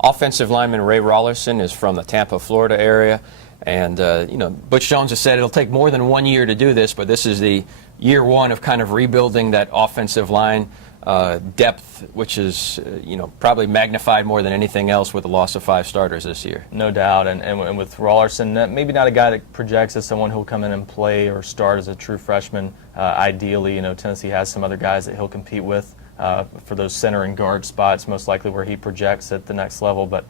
Offensive lineman Ray Raulerson is from the Tampa, Florida area. And, Butch Jones has said it'll take more than 1 year to do this, but this is the year one of kind of rebuilding that offensive line depth, which is, probably magnified more than anything else with the loss of 5 starters this year. No doubt. And with Raulerson, maybe not a guy that projects as someone who'll come in and play or start as a true freshman. Ideally, Tennessee has some other guys that he'll compete with for those center and guard spots, most likely where he projects at the next level. But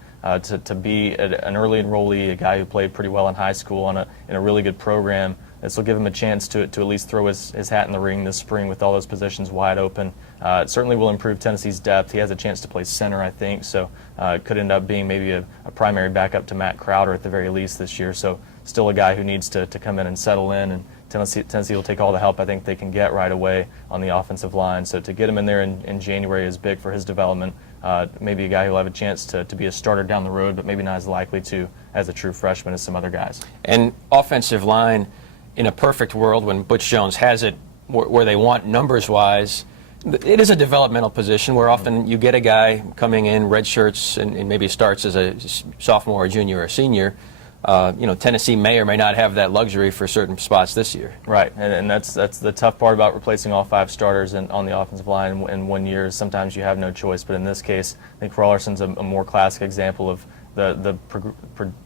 to be an early enrollee, a guy who played pretty well in high school in a really good program, this will give him a chance to at least throw his hat in the ring this spring with all those positions wide open. It certainly will improve Tennessee's depth. He has a chance to play center, I think, so it could end up being maybe a primary backup to Matt Crowder at the very least this year. So still a guy who needs to come in and settle in, and Tennessee will take all the help I think they can get right away on the offensive line. So to get him in there in January is big for his development. Maybe a guy who'll have a chance to be a starter down the road, but maybe not as likely to as a true freshman as some other guys. And offensive line, in a perfect world, when Butch Jones has it where they want numbers-wise, it is a developmental position where often you get a guy coming in, red shirts, and maybe starts as a sophomore or junior or senior. Tennessee may or may not have that luxury for certain spots this year. Right, and that's the tough part about replacing all 5 starters on the offensive line in 1 year. Sometimes you have no choice, but in this case, I think Raulerson's a more classic example of the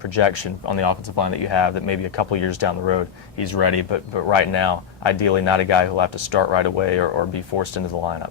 projection on the offensive line that you have, that maybe a couple years down the road he's ready, but right now, ideally not a guy who'll have to start right away or be forced into the lineup.